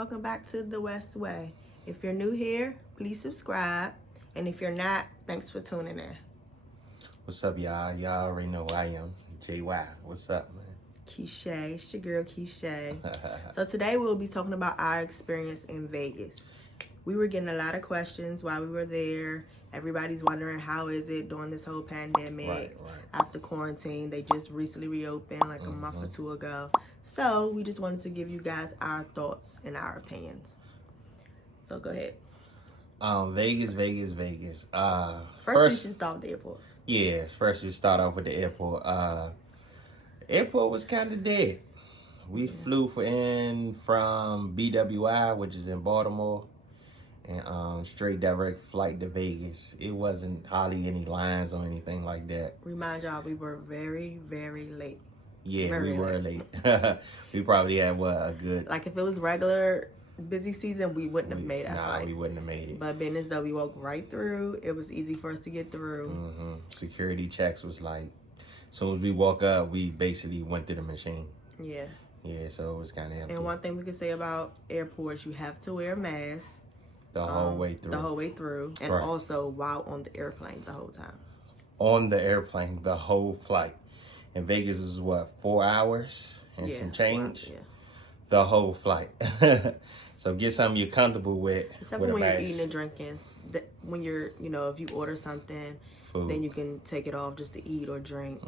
welcome back to The West Way. If you're new here, please subscribe. And if you're not, thanks for tuning in. What's up, y'all? Y'all already know who I am. JY. What's up, man? Keisha, it's your girl Keisha. So today we'll be talking about our experience in Vegas. We were getting a lot of questions while we were there. Everybody's wondering how is it during this whole pandemic, Right. after quarantine. They just recently reopened like a month or two ago. So we just wanted to give you guys our thoughts and our opinions. So go ahead. Vegas. First we should start with the airport. Yeah, first we start off with the airport. Airport was kind of dead. We flew in from BWI, which is in Baltimore, and straight direct flight to Vegas. It wasn't hardly any lines or anything like that. Remind y'all, we were very, very late. Yeah, Very we were late. We probably had a good. Like if it was regular busy season, we wouldn't have made that flight. We wouldn't have made it. But being as though we walked right through, it was easy for us to get through. Security checks was like, as soon as we walk up, we basically went through the machine. Yeah. Yeah, so it was kind of empty. And one thing we can say about airports, you have to wear a mask. The whole way through. The whole way through. And Right. also while on the airplane the whole time. On the airplane, the whole flight. In Vegas is what, 4 hours and some change? Yeah. The whole flight. So get something you're comfortable with. Except with for when a you're mask. eating and drinking. When you're, if you order something, Food. then you can take it off just to eat or drink.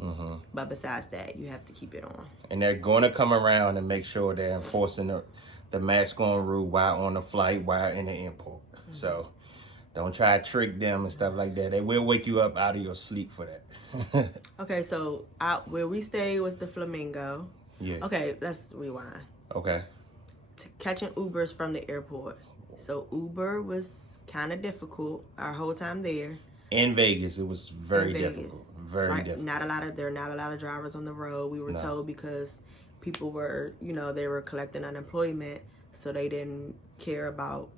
But besides that, you have to keep it on. And they're going to come around and make sure they're enforcing the mask on rule while on the flight, while in the airport. So don't try to trick them and stuff like that. They will wake you up out of your sleep for that. Okay, so where we stayed was the Flamingo. Yeah. Okay, let's rewind. Okay. Catching Ubers from the airport. So Uber was kind of difficult our whole time there. In Vegas, it was very In Vegas. difficult. Very difficult. There are not a lot of drivers on the road. We were told because people were, they were collecting unemployment, so they didn't care about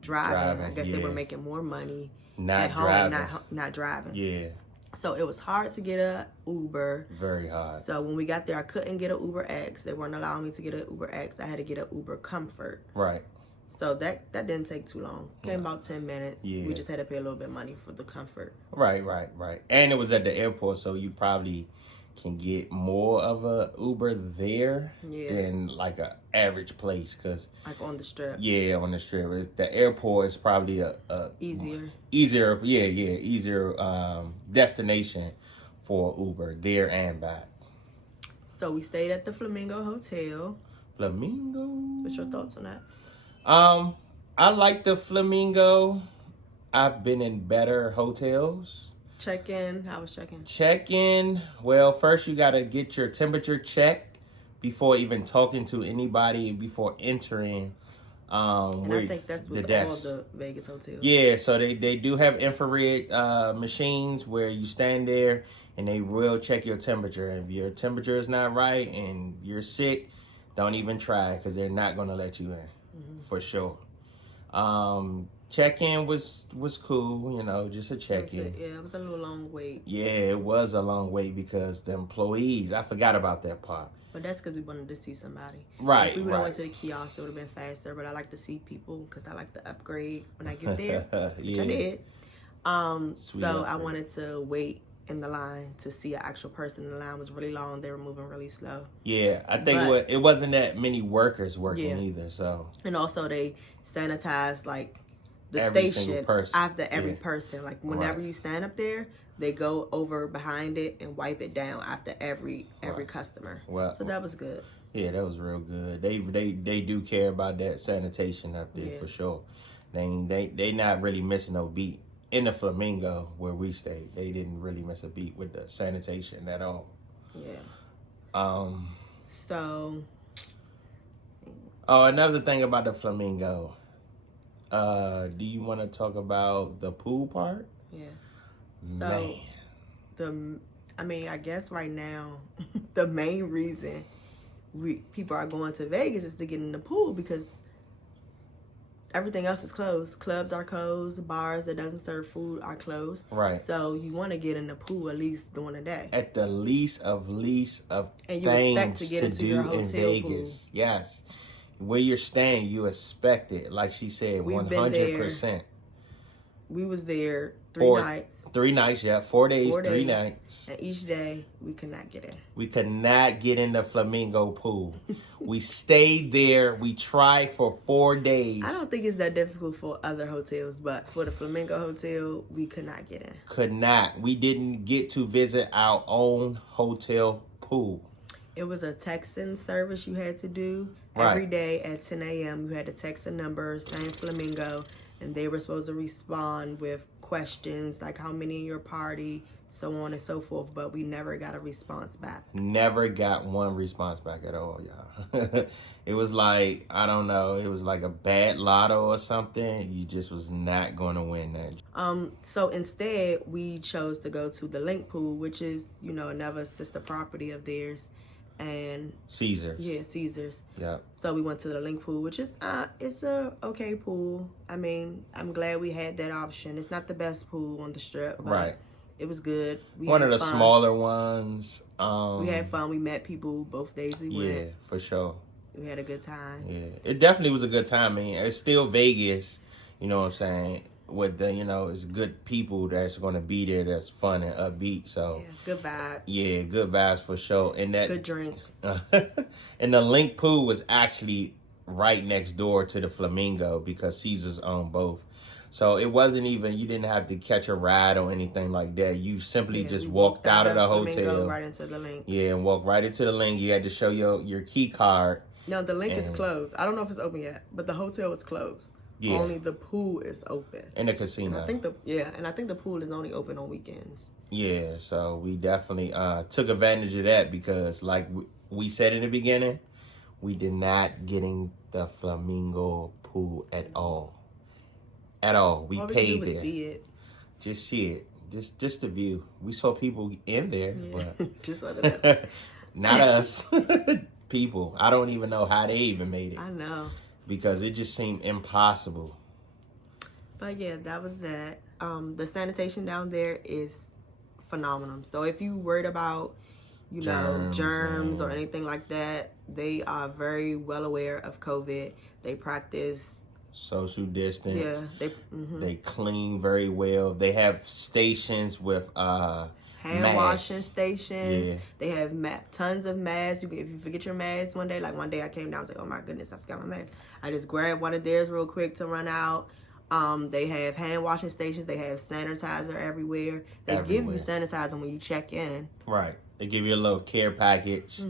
driving. I guess they were making more money at home, not driving. Yeah. So it was hard to get a Uber. Very hard. So when we got there, I couldn't get an Uber X. They weren't allowing me to get an Uber X. I had to get an Uber Comfort. Right. So that didn't take too long. Came about 10 minutes. Yeah. We just had to pay a little bit of money for the Comfort. Right. And it was at the airport, so you probably can get more of a Uber there than like a average place, cause like on the strip. Yeah, on the strip. The airport is probably a easier destination for Uber there and back. So we stayed at the Flamingo Hotel. Flamingo. What's your thoughts on that? I like the Flamingo. I've been in better hotels. Check-in. How was check-in? Check-in. Well, first you gotta get your temperature checked before even talking to anybody, before entering. And I think that's with all the Vegas hotels. Yeah, so they do have infrared machines where you stand there and they will check your temperature. If your temperature is not right and you're sick, don't even try because they're not gonna let you in for sure. Check-in was cool, just a check-in. It was a little long wait. Yeah, it was a long wait because the employees, I forgot about that part. But that's because we wanted to see somebody. Right, If we would have went to the kiosk, it would have been faster. But I like to see people because I like to upgrade when I get there, which I did. So I wanted to wait in the line to see an actual person. The line was really long. They were moving really slow. Yeah, I think it wasn't that many workers working either. So and also they sanitized like the every station after every person. Like whenever you stand up there, they go over behind it and wipe it down after every customer. Well, so that was good. Yeah, that was real good. They do care about that sanitation up there for sure. They not really missing no beat. In the Flamingo where we stayed, they didn't really miss a beat with the sanitation at all. Yeah. So. Oh, another thing about the Flamingo. Do you want to talk about the pool part? Yeah. Man. I guess right now, the main reason people are going to Vegas is to get in the pool because everything else is closed. Clubs are closed. Bars that doesn't serve food are closed. Right. So you want to get in the pool at least during the day. At the least of and you expect to get into do your hotel in Vegas. pool. Yes. where you're staying, you expect it. Like she said, 100%. We was there 3 nights. 3 nights, yeah. 4 days, 3 nights. And each day, we could not get in. We could not get in the Flamingo pool. We stayed there. We tried for 4 days. I don't think it's that difficult for other hotels, but for the Flamingo Hotel, we could not get in. Could not. We didn't get to visit our own hotel pool. It was a texting service you had to do. Every day at 10 a.m., you had to text a number saying Flamingo, and they were supposed to respond with questions like how many in your party, so on and so forth, but we never got a response back. Never got one response back at all, y'all. It was like, I don't know, it was like a bad lotto or something. You just was not going to win that. So instead, we chose to go to the Link Pool, which is, another sister property of theirs. And Caesars. Yeah, Caesars. Yeah. So we went to the Link Pool, which is it's a okay pool. I mean, I'm glad we had that option. It's not the best pool on the Strip, but it was good. One of the smaller ones. We had fun. We met people both days we went. Yeah, for sure. We had a good time. Yeah, it definitely was a good time. I mean, it's still Vegas. You know what I'm saying? With the, it's good people that's going to be there that's fun and upbeat. So yeah, good vibes. Yeah, good vibes for sure. And that good drinks. And the Link Pool was actually right next door to the Flamingo because Caesars owned both. So it wasn't even, you didn't have to catch a ride or anything like that. You simply just walked out of the hotel. Right into the Link. Yeah, and walked right into the Link. You had to show your key card. No, the Link is closed. I don't know if it's open yet, but the hotel is closed. Yeah. Only the pool is open. And the casino. And I think the pool is only open on weekends. Yeah, so we definitely took advantage of that because, like we said in the beginning, we did not get in the Flamingo pool at all. At all. We paid there. See it. Just see it. Just the view. We saw people in there, but just other not us. People. I don't even know how they even made it. I know. Because it just seemed impossible. But yeah, that was that. The sanitation down there is phenomenal. So if you worried about, germs or anything like that, they are very well aware of COVID. They practice social distance. Yeah, they clean very well. They have stations with hand washing stations. Yeah. They have tons of masks. If you forget your mask one day I came down, I was like, oh my goodness, I forgot my mask. I just grabbed one of theirs real quick to run out. They have hand washing stations. They have sanitizer everywhere. They give you sanitizer when you check in. Right. They give you a little care package.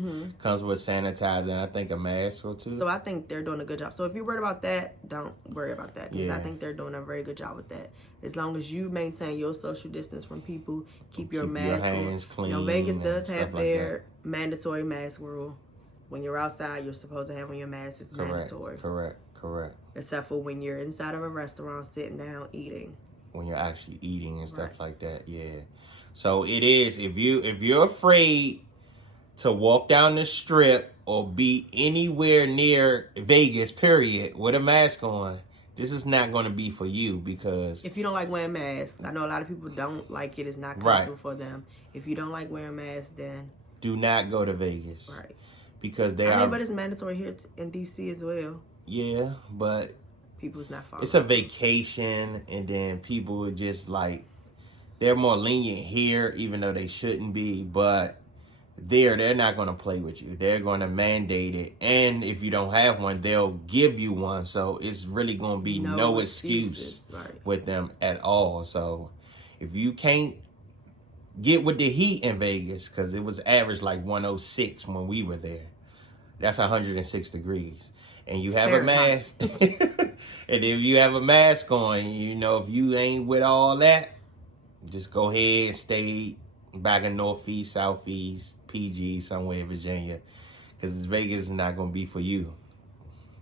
Comes with sanitizer and I think a mask or two. So I think they're doing a good job. So if you're worried about that, don't worry about that. Because I think they're doing a very good job with that. As long as you maintain your social distance from people, keep your mask your hands clean. Vegas does have their mandatory mask rule. When you're outside, you're supposed to have on your mask. It's mandatory. Correct. Except for when you're inside of a restaurant, sitting down, eating. When you're actually eating and stuff like that, yeah. So it is, if you're afraid to walk down the Strip or be anywhere near Vegas, period, with a mask on, this is not going to be for you because... If you don't like wearing masks, I know a lot of people don't like it. It's not comfortable for them. If you don't like wearing masks, then... Do not go to Vegas. Right. Because but it's mandatory here in D.C. as well. Yeah, but... People's not following. It's a vacation, and then people are just like... They're more lenient here, even though they shouldn't be, but they're not going to play with you. They're going to mandate it, and if you don't have one, they'll give you one, so it's really going to be no excuse with them at all. So if you can't get with the heat in Vegas, because it was average like 106 when we were there, that's 106 degrees, and you have a mask, and if you have a mask on, if you ain't with all that, just go ahead and stay back in Northeast, Southeast, PG, somewhere in Virginia. Because Vegas is not going to be for you.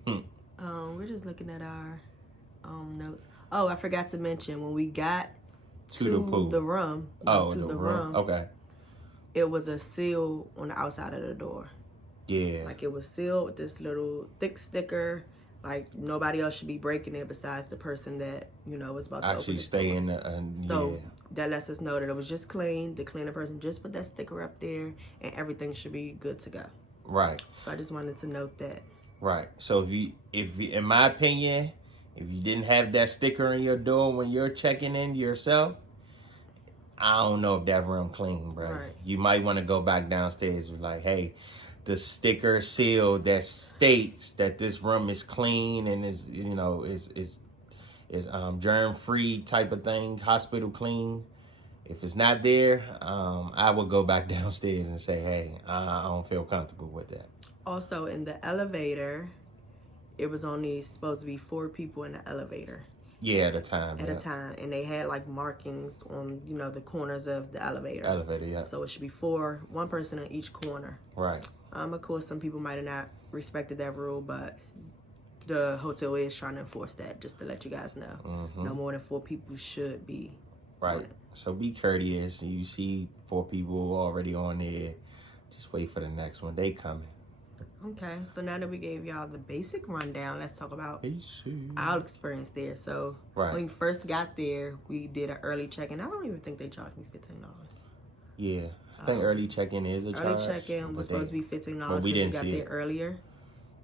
We're just looking at our notes. Oh, I forgot to mention, when we got to the room. The room. Okay. It was a seal on the outside of the door. Yeah. Like it was sealed with this little thick sticker. Like nobody else should be breaking it besides the person that, was about to actually stay in the... So that lets us know that it was just clean. The cleaner person just put that sticker up there and everything should be good to go. Right. So I just wanted to note that. Right. So if you, in my opinion, if you didn't have that sticker on your door when you're checking in yourself, I don't know if that room clean, bro. Right. You might want to go back downstairs with like, hey, the sticker seal that states that this room is clean and is, you know, is germ free type of thing, hospital clean. If it's not there, I would go back downstairs and say, hey, I don't feel comfortable with that. Also, in the elevator, it was only supposed to be 4 people in the elevator. Yeah, at a time. At a time. And they had like markings on, you know, the corners of the elevator. Elevator, yeah. So it should be 4, 1 person in each corner. Right. Of course, some people might have not respected that rule, but the hotel is trying to enforce that, just to let you guys know. Mm-hmm. No more than 4 people should be. Right. So be courteous. You see 4 people already on there, just wait for the next one. They coming. Okay, so now that we gave y'all the basic rundown, let's talk about our experience there. So when we first got there, we did an early check-in. I don't even think they charged me $15. Yeah, I think early check-in is a charge. Early check-in was supposed to be $15 because we got there earlier,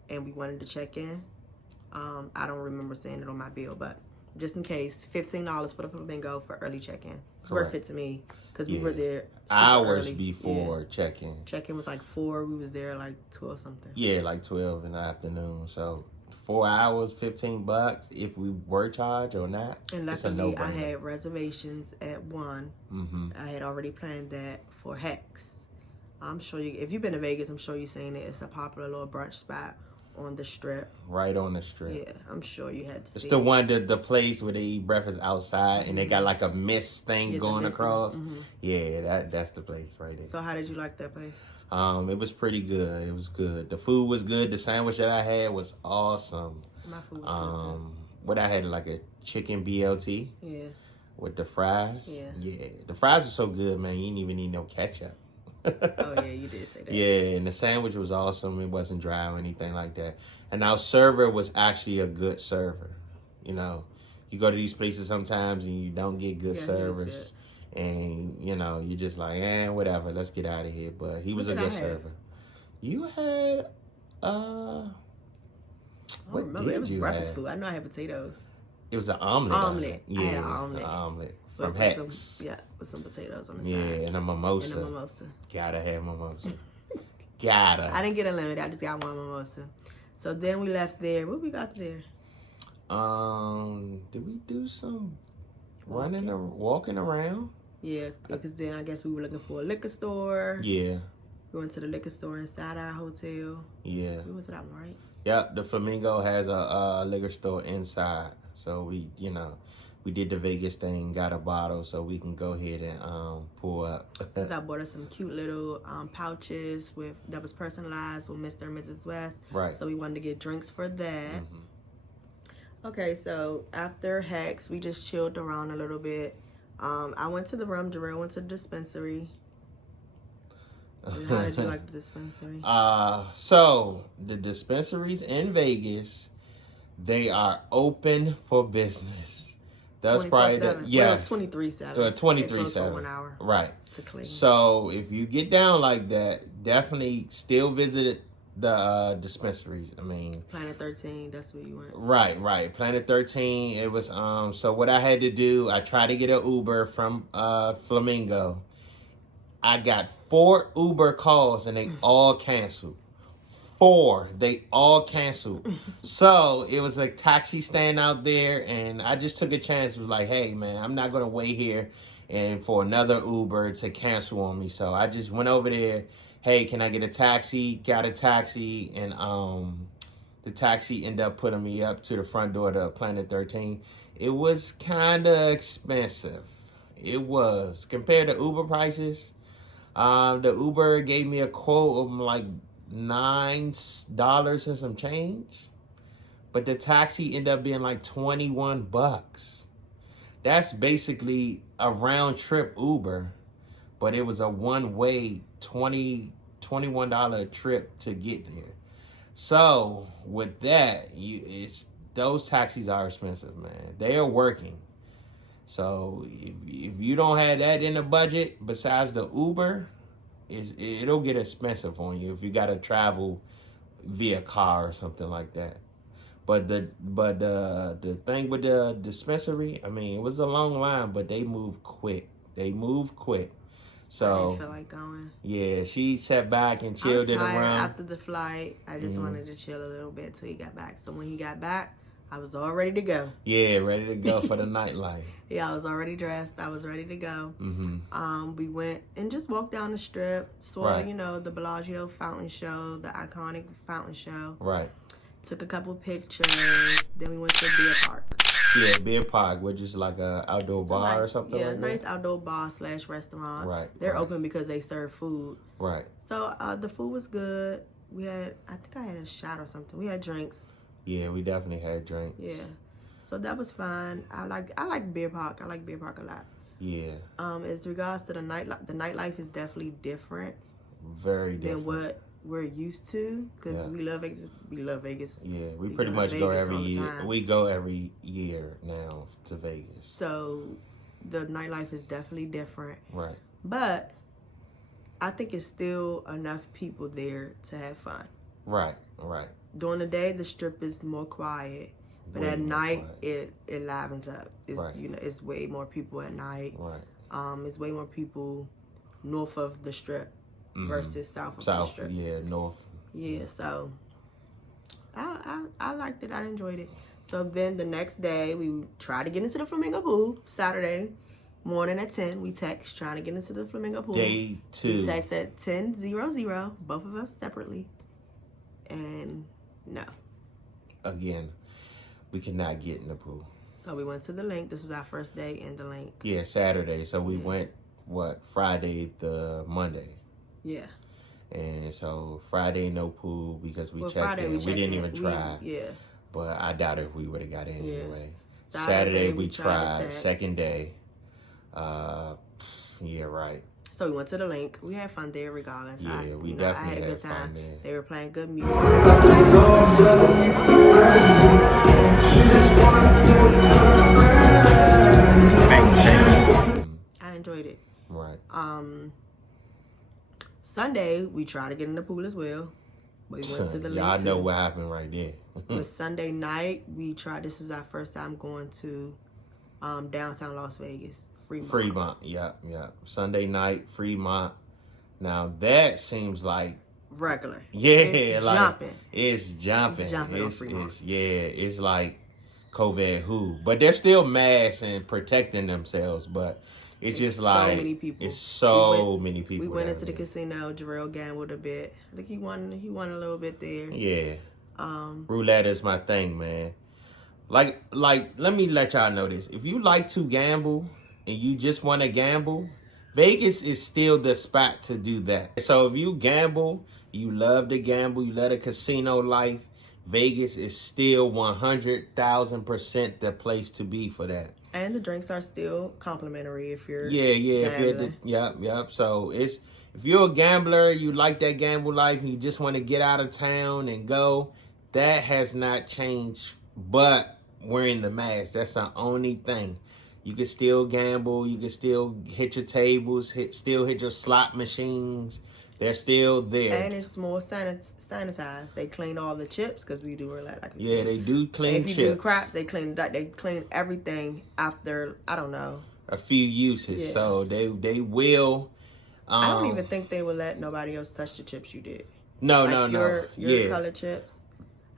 and we wanted to check in. I don't remember seeing it on my bill, but just in case, $15 for the Flamingo for early check-in. It's worth it to me because we were there hours early. before check-in. Check-in was like 4. We was there like 12 something. Yeah, like 12 in the afternoon. So 4 hours, $15. If we were charged or not, and luckily I had reservations at 1. Mm-hmm. I had already planned that for Hex. I'm sure you, if you've been to Vegas, I'm sure you've seen it. It's a popular little brunch spot on the Strip. Right on the Strip. Yeah, I'm sure you had to see It's the one, the place where they eat breakfast outside and they got like a mist thing going across. Yeah, that's the place right there. So how did you like that place? It was pretty good. It was good. The food was good. The sandwich that I had was awesome. My food was good too. What I had, like a chicken BLT. Yeah. With the fries. Yeah. The fries were so good, man. You didn't even need no ketchup. Oh yeah, you did say that. Yeah, and the sandwich was awesome. It wasn't dry or anything like that. And our server was actually a good server. You know, you go to these places sometimes and you don't get good servers. And, you know, you're just like, whatever, let's get out of here. But he was a good server. You had, what remember. It was breakfast food. I know I had potatoes. It was an omelet. Omelet. Yeah, I had an omelet. An omelet. From Hex. With some potatoes on the side. Yeah, and a mimosa. Gotta have mimosa. Gotta. I didn't get a limit. I just got one mimosa. So then we left there. What we got there? Did we do some walking around? Yeah, because then I guess we were looking for a liquor store. Yeah. We went to the liquor store inside our hotel. Yeah. We went to that one, right? Yep, the Flamingo has a liquor store inside. So we did the Vegas thing, got a bottle so we can go ahead and pull up. Because I bought us some cute little pouches that was personalized with Mr. and Mrs. West. Right. So we wanted to get drinks for that. Okay, so after Hex, we just chilled around a little bit. I went to the room, Jarrell went to the dispensary. And how did you like the dispensary? So the dispensaries in Vegas, they are open for business. That's probably 23/7. 23/7. 1 hour. Right. To clean. So if you get down like that, definitely still visit the dispensaries. I mean, Planet 13. That's where you went. Right. Planet 13. It was So what I had to do, I tried to get an Uber from Flamingo. I got 4 Uber calls and they all canceled. 4, they all canceled. So it was a taxi stand out there, and I just took a chance. It was like, hey man, I'm not gonna wait here and for another Uber to cancel on me. So I just went over there. Hey, can I get a taxi? Got a taxi, and the taxi ended up putting me up to the front door to Planet 13. It was kind of expensive. It was compared to Uber prices. The Uber gave me a quote of like $9 and some change, but the taxi ended up being like $21. That's basically a round trip Uber, but it was a one-way $21 trip to get there. So with that, those taxis are expensive, man. They are working. So if you don't have that in the budget, besides the Uber, it'll get expensive on you if you got to travel via car or something like that. But the thing with the dispensary, I mean, it was a long line, but they moved quick. So I didn't feel like going. Yeah, she sat back and chilled I it was tired around. after the flight. I just wanted to chill a little bit till he got back. So when he got back, I was all ready to go. Yeah, ready to go for the nightlife. Yeah, I was already dressed. I was ready to go. We went and just walked down the strip. Saw, you know, the Bellagio fountain show, the iconic fountain show. Right. Took a couple pictures. Then we went to a beer park. Yeah, beer park, which is like a outdoor bar or something like that. Yeah, nice outdoor bar / restaurant. Right. They're open because they serve food. Right. So the food was good. We had, I think I had a shot or something. We had drinks. Yeah, we definitely had drinks. Yeah. So that was fun. I like beer park. I like beer park a lot. Yeah. As regards to the nightlife is definitely different. Very different. Than what we're used to, because we love Vegas. We love Vegas. Yeah, we pretty much go every year. We go every year now to Vegas. So the nightlife is definitely different. Right. But I think it's still enough people there to have fun. Right, right. During the day, the strip is more quiet. But at night, it livens up. It's you know, it's way more people at night. Right. It's way more people north of the strip versus south of the strip. Yeah, north. Yeah, so I liked it. I enjoyed it. So then the next day, we tried to get into the Flamingo pool. Saturday morning at 10, we text trying to get into the Flamingo pool. Day 2. We text at 10:00, both of us separately, and no. Again, we cannot get in the pool. So we went to the link. This was our first day in the link. Yeah, Saturday. So we went, Friday to Monday. Yeah. And so Friday, no pool because we checked Friday, in. We didn't even try. Yeah. But I doubt if we would have got in anyway. Saturday we tried. Second day. Yeah, right. So we went to the link. We had fun there regardless. Yeah, I definitely had a good time. Fun there. They were playing good music. I enjoyed it. Right. Sunday, we tried to get in the pool as well. We went to the link. Y'all know what happened right there. But Sunday night, we tried. This was our first time going to downtown Las Vegas. Fremont. Yeah. Sunday night, Fremont. Now that seems like regular. Yeah, it's like jumping. It's jumping. It's it's like COVID who. But they're still masked and protecting themselves, but it's just like so many people. It's so many people. We went into the casino. Jarrell gambled a bit. I think he won a little bit there. Yeah. Roulette is my thing, man. Like let me let y'all know this. If you like to gamble and you just want to gamble, Vegas is still the spot to do that. So if you gamble, you love to gamble, you love the casino life, Vegas is still 100,000% the place to be for that. And the drinks are still complimentary if you're Yep. So it's if you're a gambler, you like that gamble life, and you just want to get out of town and go, that has not changed. But wearing the mask, that's the only thing. You can still gamble. You can still hit your tables. Still hit your slot machines. They're still there. And it's more sanitized. They clean all the chips because we do like yeah, they do clean chips. If you do craps, they clean everything after, I don't know, a few uses. Yeah. So they will. I don't even think they will let nobody else touch the chips you did. No. Your colored chips.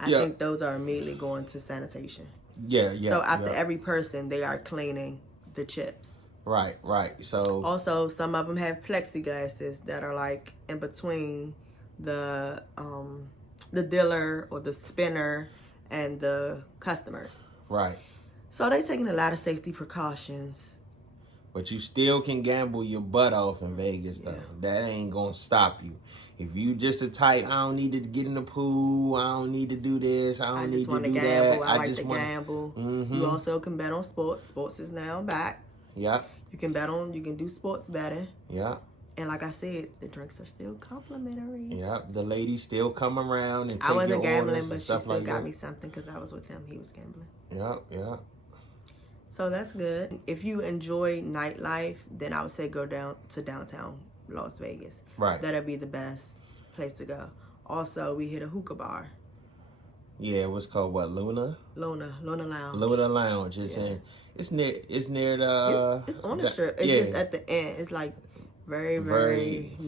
I think those are immediately going to sanitation. Yeah. So after every person, they are cleaning the chips. Right. So also, some of them have plexiglasses that are like in between the dealer or the spinner and the customers. Right. So they taking a lot of safety precautions. But you still can gamble your butt off in Vegas, though. Yeah. That ain't gonna stop you. If you just a type, I don't need to get in the pool, I don't need to do this, I don't need to do gamble. that. I like to gamble. Mm-hmm. You also can bet on sports. Sports is now back. Yeah. You can do sports betting. Yeah. And like I said, the drinks are still complimentary. Yeah, the ladies still come around and take I wasn't your gambling, orders but and she stuff still like got that. me something because I was with him. He was gambling. Yeah. So that's good. If you enjoy nightlife, then I would say go down to downtown Las Vegas. Right. That'll be the best place to go. Also, we hit a hookah bar. Yeah, what's called what? Luna Lounge. Luna Lounge. It's near the. It's on the strip. It's just at the end. It's like very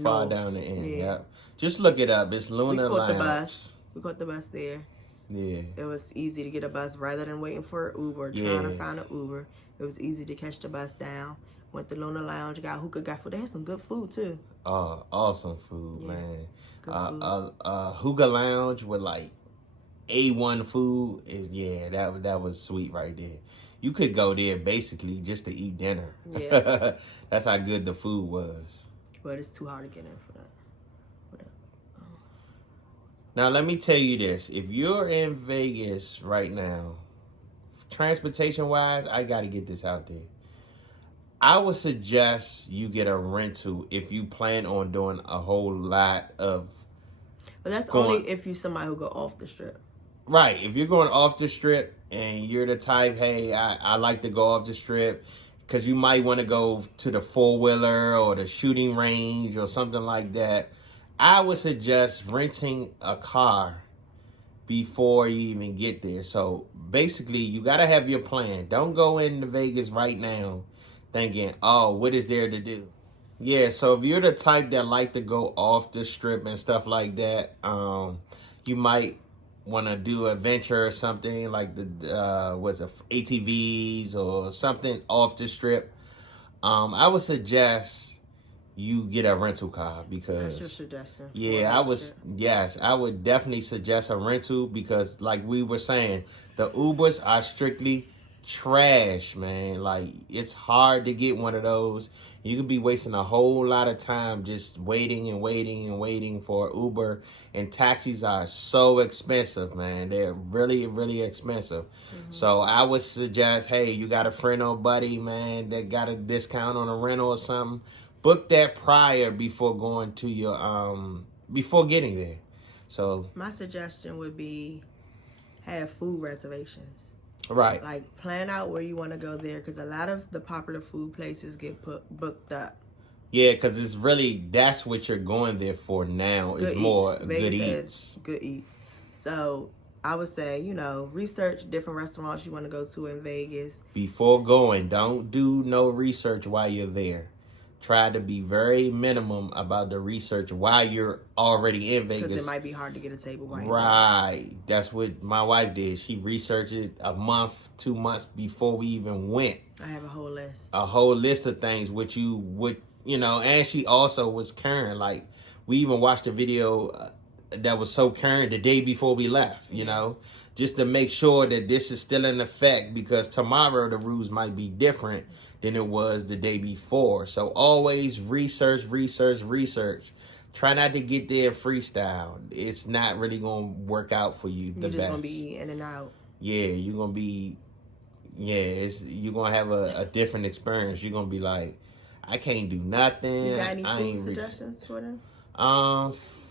far north. down the end. Yeah. Just look it up. It's Luna Lounge. We caught the bus there. Yeah. It was easy to get a bus rather than waiting for an Uber, trying to find an Uber. It was easy to catch the bus down. Went to Luna Lounge, got hookah, got food. They had some good food too. Oh, awesome food, man. Good food. Hookah Lounge with like A1 food is that was sweet right there. You could go there basically just to eat dinner. Yeah. That's how good the food was. But it's too hard to get in for that. Now let me tell you this: if you're in Vegas right now, transportation wise, I got to get this out there. I would suggest you get a rental if you plan on doing a whole lot of. But that's only if you're somebody who go off the strip. Right. If you're going off the strip and you're the type, hey, I like to go off the strip, because you might want to go to the four-wheeler or the shooting range or something like that, I would suggest renting a car before you even get there. So basically, you got to have your plan. Don't go into Vegas right now thinking, oh, what is there to do? Yeah, so if you're the type that like to go off the strip and stuff like that, you might want to do a venture or something like the ATVs or something off the strip. I would suggest you get a rental car because that's your suggestion. Yeah, I would definitely suggest a rental because, like we were saying, the Ubers are strictly trash, man. Like, it's hard to get one of those. You could be wasting a whole lot of time just waiting for Uber, and taxis are so expensive, man. They're really, really expensive. Mm-hmm. So I would suggest, hey, you got a friend or buddy, man, that got a discount on a rental or something, book that prior before going to your before getting there. So my suggestion would be have food reservations. Right. Like, plan out where you want to go there, because a lot of the popular food places get booked up. Yeah, because it's really, that's what you're going there for now. Good is more good eats. Good eats. So I would say, research different restaurants you want to go to in Vegas. Before going, don't do no research while you're there. Try to be very minimum about the research while you're already in Vegas. Because it might be hard to get a table while you're there. That's what my wife did. She researched it a month, 2 months before we even went. I have a whole list. A whole list of things which you would, and she also was current. Like, we even watched a video that was so current the day before we left, just to make sure that this is still in effect, because tomorrow the rules might be different than it was the day before. So always research. Try not to get there freestyle. It's not really going to work out for you. You're just going to be in and out. Yeah, you're going to be, you're going to have a different experience. You're going to be like, I can't do nothing. You got any food suggestions for them?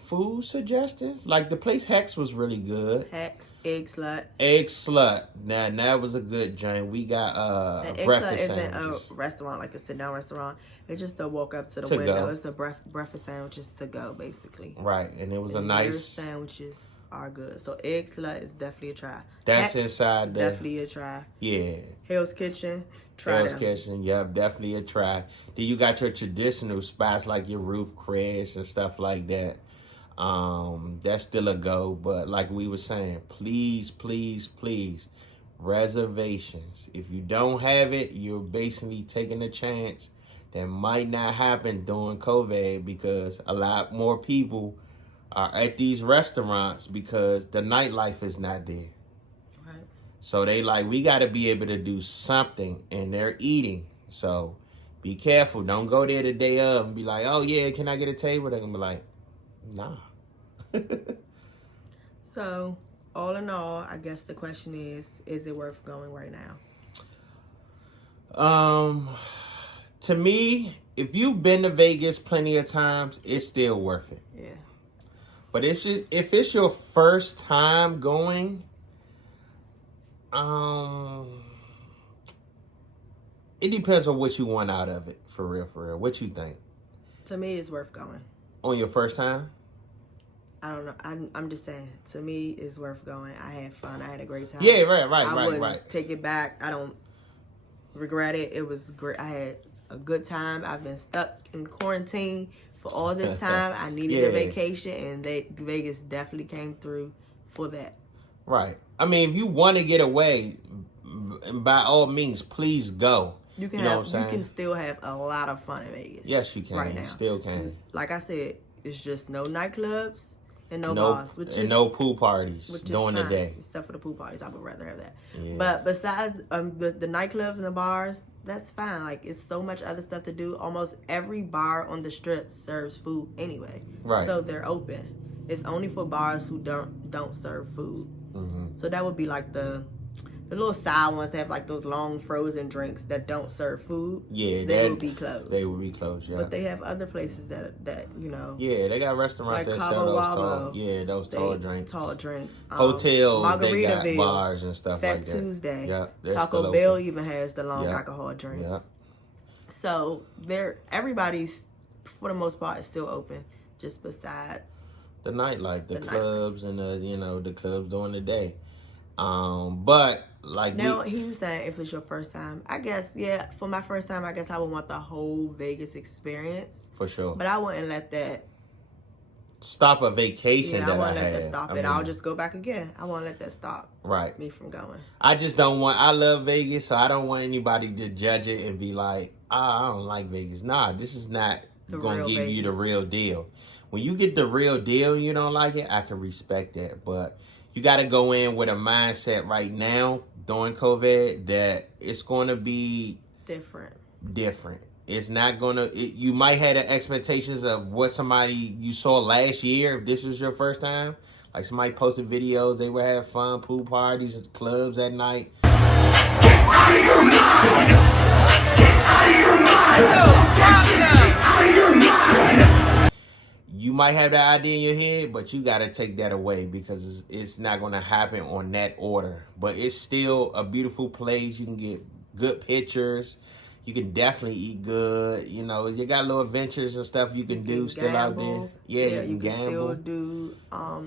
Food suggestions? Like, the place Hex was really good. Hex, Egg Slut. Egg Slut. Now, that was a good joint. We got breakfast sandwiches. Egg Slut isn't a restaurant, like a sit-down restaurant. It's just to walk up to the window. Go. It's the breakfast sandwiches to go, basically. Right, and it was a nice... sandwiches are good. So, Egg Slut is definitely a try. That's Hex inside is definitely a try. Yeah. Hell's Kitchen. Hell's Kitchen, yep, definitely a try. Then you got your traditional spots like your Roof Chris and stuff like that. That's still a go, but like we were saying, please reservations. If you don't have it, you're basically taking a chance that might not happen during COVID, because a lot more people are at these restaurants because the nightlife is not there. Right. So they like, we got to be able to do something, and they're eating. So be careful. Don't go there the day of and be like, oh yeah, can I get a table? They're going to be like, nah. So, all in all, I guess the question is it worth going right now? To me, if you've been to Vegas plenty of times, it's still worth it. Yeah. But if it's your first time going, it depends on what you want out of it, for real. What you think? To me, it's worth going. On your first time? I don't know. I'm just saying. To me, it's worth going. I had fun. I had a great time. Yeah, right. I wouldn't take it back. I don't regret it. It was great. I had a good time. I've been stuck in quarantine for all this time. I needed a vacation, and Vegas definitely came through for that. Right. I mean, if you want to get away, by all means, please go. You can still have a lot of fun in Vegas. Yes, you can. Right now. You still can. Like I said, it's just no nightclubs and no bars, no pool parties during the day. Except for the pool parties, I would rather have that. Yeah. But besides the nightclubs and the bars, that's fine. Like, it's so much other stuff to do. Almost every bar on the strip serves food anyway. Right. So they're open. It's only for bars who don't serve food. Mm-hmm. So that would be like the little side ones that have like those long frozen drinks that don't serve food. Yeah, they would be closed. They would be closed. Yeah, but they have other places that you know. Yeah, they got restaurants like that sell those tall drinks. Tall drinks. Hotels, they got bars and stuff Fat like that. Tuesday. Yeah, Taco Bell even has the long alcohol drinks. Yeah. So everybody's for the most part is still open, just besides the nightlife, the clubs, and the clubs during the day. But like now, he was saying if it's your first time, I guess for my first time, I guess I would want the whole Vegas experience for sure. But I wouldn't let that stop a vacation. I wouldn't let that stop it. I'll just go back again. I won't let that stop me from going. I just don't want. I love Vegas, so I don't want anybody to judge it and be like, I don't like Vegas. Nah, this is not gonna give you the real deal. When you get the real deal, you don't like it. I can respect that, but you got to go in with a mindset right now during COVID that it's going to be different. It's not going to, you might have the expectations of what somebody you saw last year. If this was your first time, like somebody posted videos, they would have fun, pool parties, clubs at night. Get out of your mind! Get out of your mind! Get out of your mind! You might have that idea in your head, but you got to take that away because it's not going to happen on that order. But it's still a beautiful place. You can get good pictures. You can definitely eat good. You got little adventures and stuff you can do still out there. Yeah, you can gamble. Still do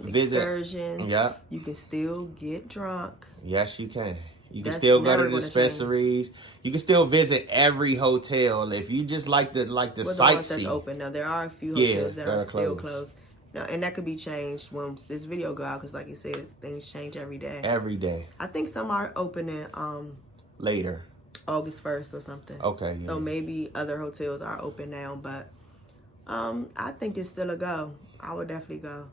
excursions. Yeah. You can still get drunk. Yes, you can. You can still go to the dispensaries. You can still visit every hotel if you just like the sightsee. That's open now. There are a few hotels that are still closed. Now, and that could be changed when this video go out because, like you said, things change every day. Every day. I think some are opening later, August 1st or something. Okay. Yeah. So maybe other hotels are open now, but I think it's still a go. I would definitely go.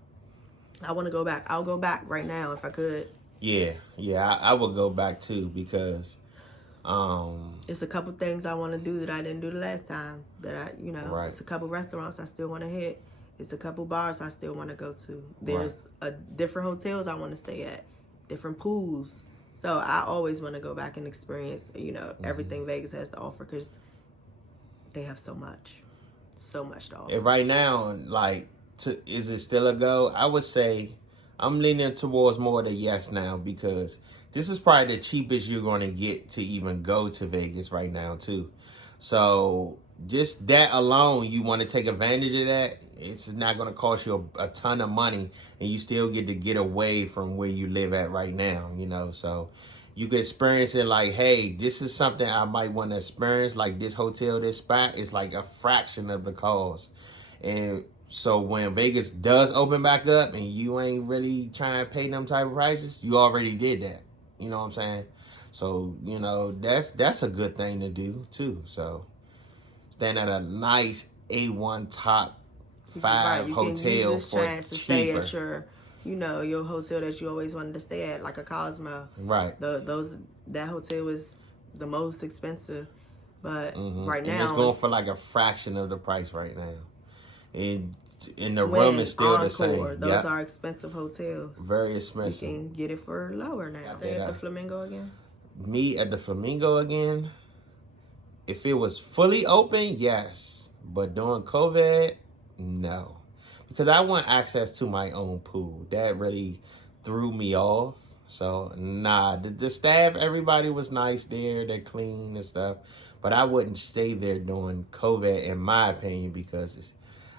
I want to go back. I'll go back right now if I could. Yeah, I would go back too because it's a couple things I want to do that I didn't do the last time. It's a couple restaurants I still want to hit. It's a couple bars I still want to go to. There's different hotels I want to stay at, different pools. So I always want to go back and experience, everything Vegas has to offer because they have so much to offer. And right now, is it still a go? I would say I'm leaning towards more the yes now because this is probably the cheapest you're going to get to even go to Vegas right now too. So just that alone, you want to take advantage of that. It's not going to cost you a ton of money and you still get away from where you live at right now, so you can experience it like, hey, this is something I might want to experience. Like this hotel, this spot is like a fraction of the cost. And so when Vegas does open back up and you ain't really trying to pay them type of prices, you already did that. You know what I'm saying? So, that's a good thing to do too. So staying at a nice A1 top 5 hotel for chance to stay at your hotel that you always wanted to stay at, like a Cosmo. Right. That hotel was the most expensive, but right now it's going for like a fraction of the price right now. And the room is still the same. Those are expensive hotels. Very expensive. You can get it for lower now. Stay at the Flamingo again? Me at the Flamingo again? If it was fully open, yes. But during COVID, no. Because I want access to my own pool. That really threw me off. So, nah. The staff, everybody was nice there. They're clean and stuff. But I wouldn't stay there during COVID, in my opinion, because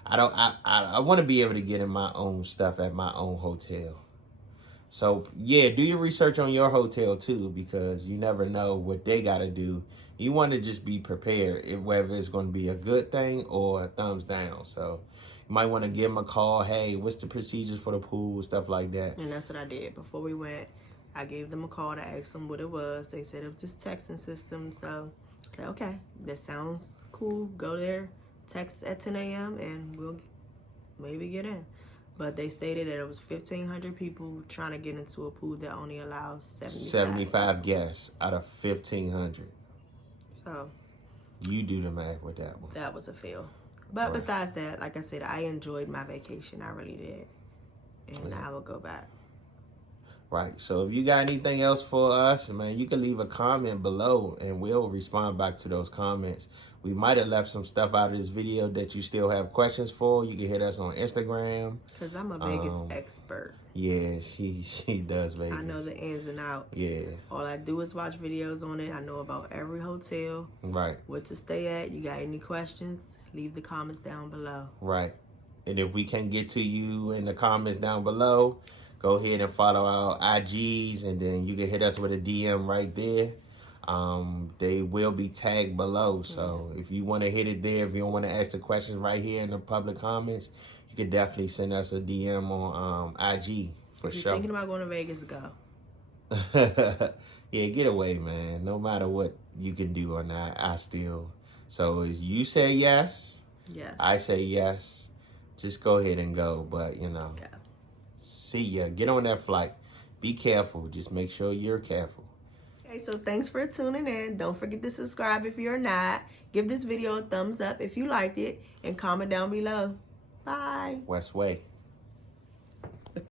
I want to be able to get in my own stuff at my own hotel. So yeah, do your research on your hotel too, because you never know what they got to do. You want to just be prepared, whether it's going to be a good thing or a thumbs down. So you might want to give them a call. Hey, what's the procedures for the pool, stuff like that. And that's what I did before we went. I gave them a call to ask them what it was. They said it was just texting system. So I said, okay, that sounds cool. Go there, text at 10 a.m. and we'll maybe get in. But they stated that it was 1,500 people trying to get into a pool that only allows 75 guests out of 1,500. So you do the math with that one. That was a fail. But besides that, like I said, I enjoyed my vacation. I really did. And I will go back. Right. So if you got anything else for us, man, you can leave a comment below and we'll respond back to those comments. We might have left some stuff out of this video that you still have questions for. You can hit us on Instagram. Because I'm a Vegas expert. Yeah, she does Vegas. I know the ins and outs. Yeah. All I do is watch videos on it. I know about every hotel. Right. What to stay at. You got any questions? Leave the comments down below. Right. And if we can get to you in the comments down below, go ahead and follow our IGs, and then you can hit us with a DM right there. They will be tagged below. So if you want to hit it there, if you don't want to ask the questions right here in the public comments, you can definitely send us a DM on IG for if you're sure. Thinking about going to Vegas, go. Yeah, get away, man. No matter what you can do or not, I still. So as you say yes, I say yes. Just go ahead and go. But see ya. Get on that flight. Be careful. Just make sure you're careful. Okay, so thanks for tuning in. Don't forget to subscribe if you're not. Give this video a thumbs up if you liked it, and comment down below. Bye. West Way.